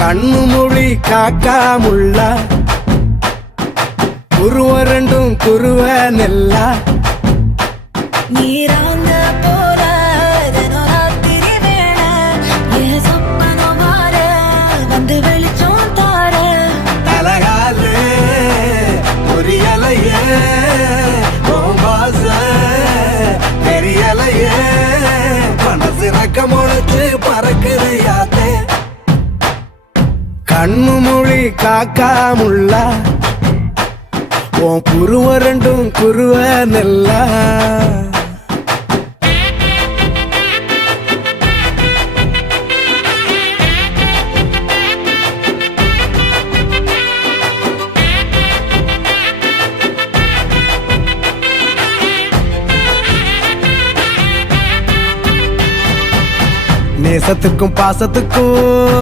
கண்ணு மொழி காக்காமுள்ள குருவ ரெண்டும் குருவ நெல்லா நீராங்க போல ராத்திரி வேள என் சொப்பனோ மாற வந்து வெளிச்சம் தார அழகாலே புரியலையே பாச தெரியலையே மனசு ரக்க முளைச்சு பறக்குதையாத்தே கண்ணு மொழி காக்காமுள்ள உன் குருவ ரெண்டும் குருவ நெல்லா நேசத்துக்கும் பாசத்துக்கும்